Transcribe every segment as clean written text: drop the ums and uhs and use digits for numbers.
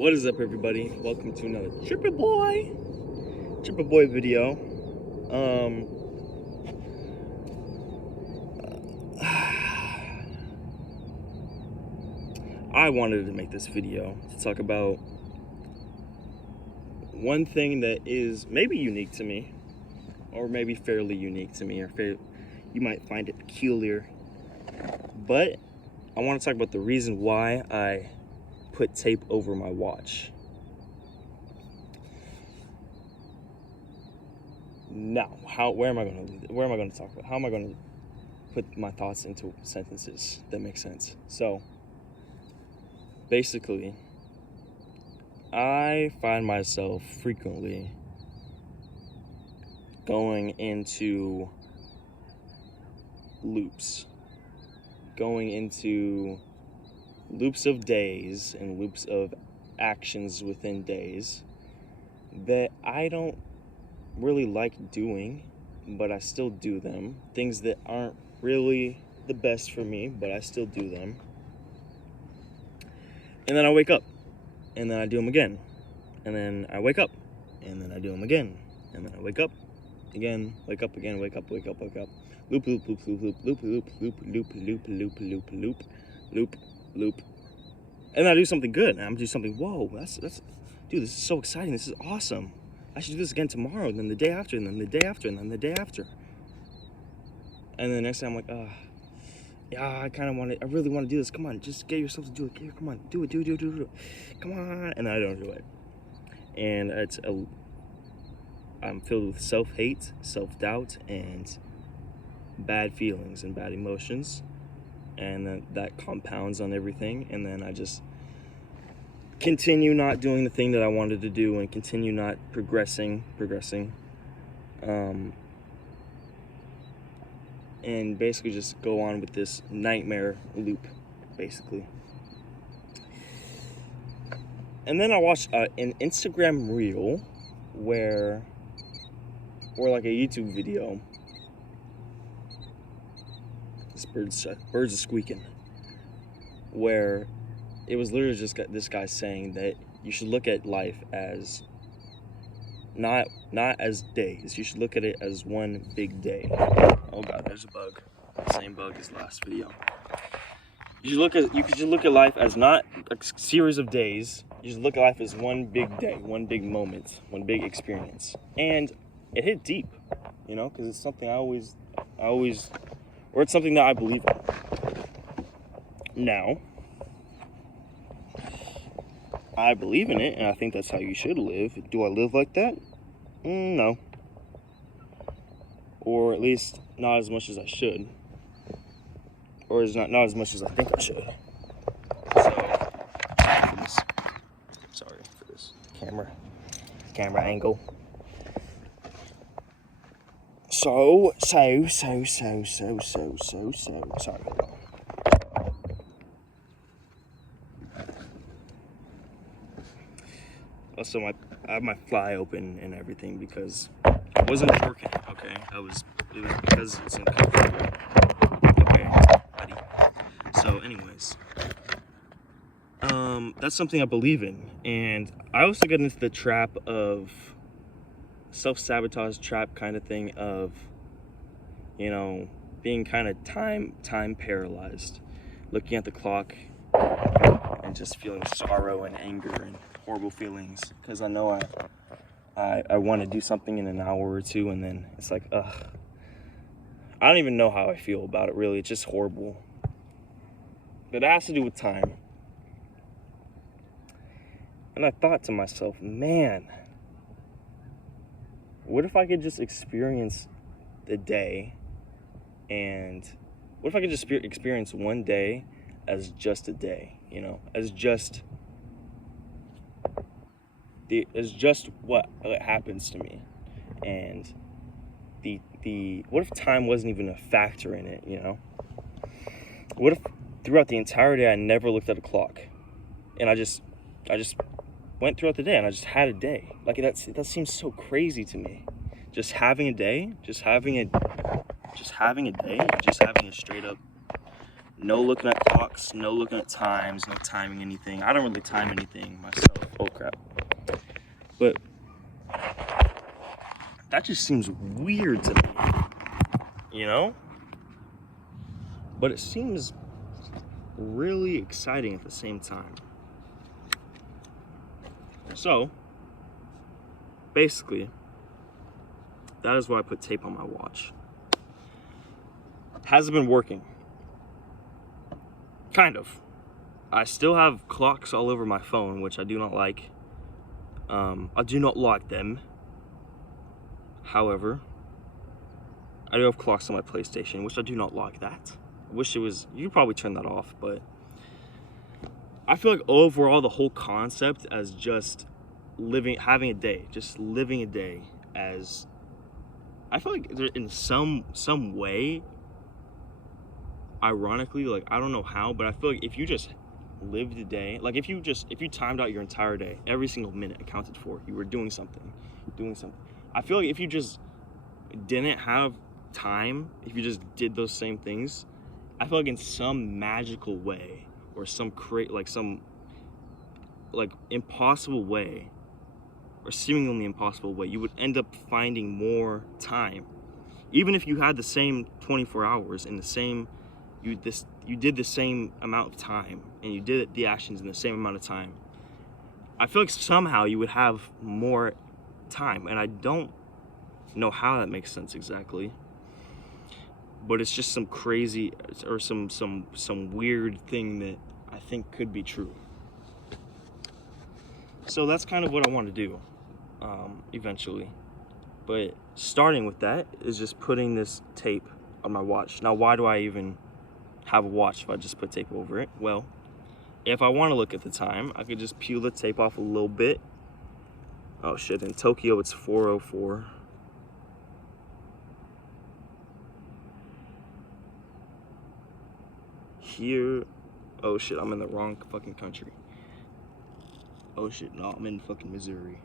What is up, everybody? Welcome to another Trippy Boy video. I wanted to make this video to talk about one thing that is maybe unique to me, or maybe fairly unique to me, or you might find it peculiar. But I want to talk about the reason why I put tape over my watch. Now, where am I going to talk about? How am I going to put my thoughts into sentences that make sense? So, basically, I find myself frequently going into loops of days and loops of actions within days that I don't really like doing, but I still do them. Things that aren't really the best for me, but I still do them. And then I wake up, and then I do them again. And then I wake up, and then I do them again. And then I wake up again, wake up again, wake up. Loop. And then I do something good, and I'm doing something, whoa, that's dude, this is so exciting, this is awesome. I should do this again tomorrow, and then the day after, and then the day after, and then the day after. And then the next time I'm like, yeah, I really want to do this. Come on, just get yourself to do it. Here, come on, do it. Come on. And I don't do it. And I'm filled with self-hate, self-doubt, and bad feelings and bad emotions. And then that compounds on everything. And then I just continue not doing the thing that I wanted to do and continue not progressing. And basically just go on with this nightmare loop, basically. And then I watched an Instagram reel or like a YouTube video. This birds are squeaking. Where it was literally just this guy saying that you should look at life as not as days. You should look at it as one big day. Oh god, there's a bug. Same bug as last video. You should look at life as not a series of days. You should look at life as one big day, one big moment, one big experience. And it hit deep, because it's something or it's something that I believe in. Now, I believe in it, and I think that's how you should live. Do I live like that? No. Or at least not as much as I should. Or not as much as I think I should. Sorry for this camera angle. So, sorry. Also, I have my fly open and everything because I wasn't working, okay? It was because it's uncomfortable. Okay, buddy. So, anyways, that's something I believe in, and I also get into the trap of self-sabotage trap kind of thing of, being kind of time paralyzed, looking at the clock and just feeling sorrow and anger and horrible feelings because I know I want to do something in an hour or two, and then it's like, I don't even know how I feel about it, really. It's just horrible. But it has to do with time. And I thought to myself, man, what if I could just experience the day, and what if I could just experience one day as just a day, as just what happens to me. And the what if time wasn't even a factor in it, What if throughout the entire day I never looked at a clock, and I just went throughout the day and I just had a day? Like that seems so crazy to me. Just having a day, just having a straight up No looking at clocks, no looking at times, no timing anything. I don't really time anything myself. Oh crap. But that just seems weird to me, you know? But it seems really exciting at the same time. So, basically, that is why I put tape on my watch. Hasn't been working. Kind of. I still have clocks all over my phone, which I do not like. I do not like them. However, I do have clocks on my PlayStation, which I do not like that. I wish it was, you could probably turn that off, but I feel like overall the whole concept as just having a day, just living a day as, I feel like in some way, ironically, like I don't know how, but I feel like if you just lived a day, like if you timed out your entire day, every single minute accounted for, you were doing something. I feel like if you just didn't have time, if you just did those same things, I feel like in some magical way or some impossible way or seemingly impossible way, you would end up finding more time. Even if you had the same 24 hours in the same, you did the same amount of time and you did the actions in the same amount of time, I feel like somehow you would have more time, and I don't know how that makes sense exactly, but it's just some crazy or some weird thing that I think could be true. So that's kind of what I want to do eventually, but starting with that is just putting this tape on my watch. Now, why do I even have a watch if I just put tape over it? Well, if I want to look at the time, I could just peel the tape off a little bit. Oh shit, in Tokyo it's 4:04. Here, oh shit, I'm in the wrong fucking country. Oh shit, no, I'm in fucking Missouri.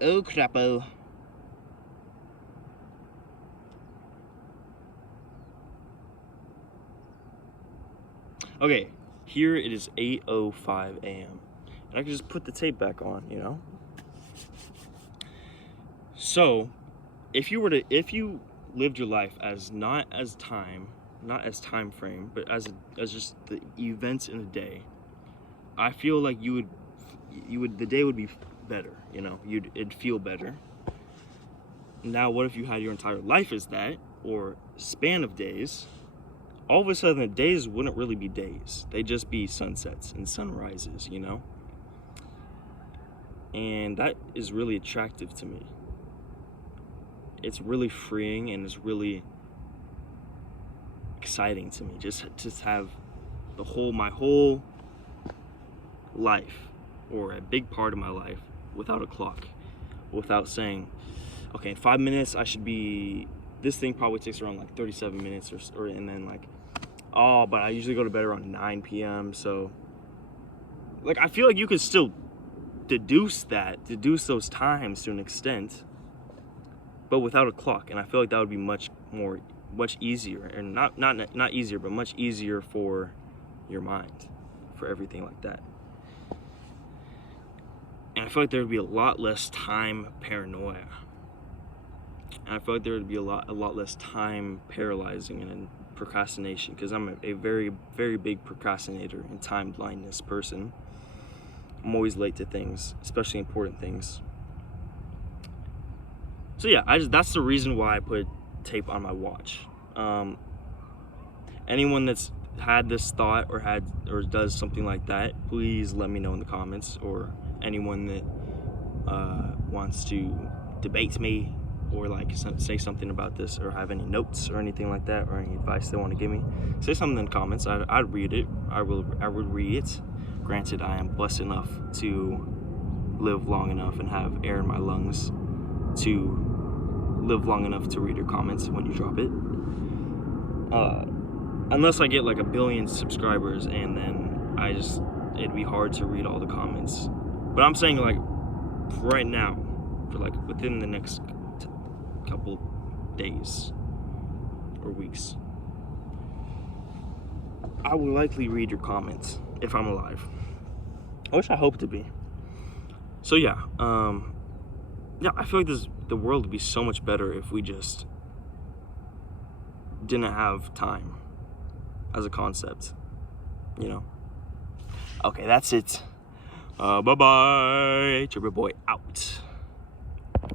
Oh crapo. Okay, here it is 8:05 a.m. and I can just put the tape back on, you know? So, if you lived your life as not as time frame, but as just the events in a day, I feel like you would the day would be better, you know? It'd feel better. Now, what if you had your entire life as that, or span of days? All of a sudden, the days wouldn't really be days. They'd just be sunsets and sunrises, you know? And that is really attractive to me. It's really freeing and it's really exciting to me. Just have my whole life, or a big part of my life, without a clock. Without saying, okay, in 5 minutes I should be, this thing probably takes around like 37 minutes or and then like, oh, but I usually go to bed around 9 p.m. So, like, I feel like you could still deduce those times to an extent, but without a clock. And I feel like that would be much easier, and not easier, but much easier for your mind, for everything like that. And I feel like there would be a lot less time paranoia. And I feel like there would be a lot less time paralyzing and procrastination, because I'm a very, very big procrastinator and time blindness person. I'm always late to things, especially important things. So yeah, that's the reason why I put tape on my watch. Anyone that's had this thought or does something like that, please let me know in the comments. Or anyone that wants to debate me, or like say something about this, or have any notes or anything like that, or any advice they want to give me, say something in the comments. I'd read it. I would read it. Granted, I am blessed enough to live long enough and have air in my lungs to live long enough to read your comments when you drop it. Unless I get like 1 billion subscribers, and then it'd be hard to read all the comments. But I'm saying, like, right now, for like within the next couple days or weeks. I will likely read your comments if I'm alive, which I hope to be. So yeah, I feel like the world would be so much better if we just didn't have time as a concept, you know? Okay, that's it. Bye-bye. Tripper Boy out.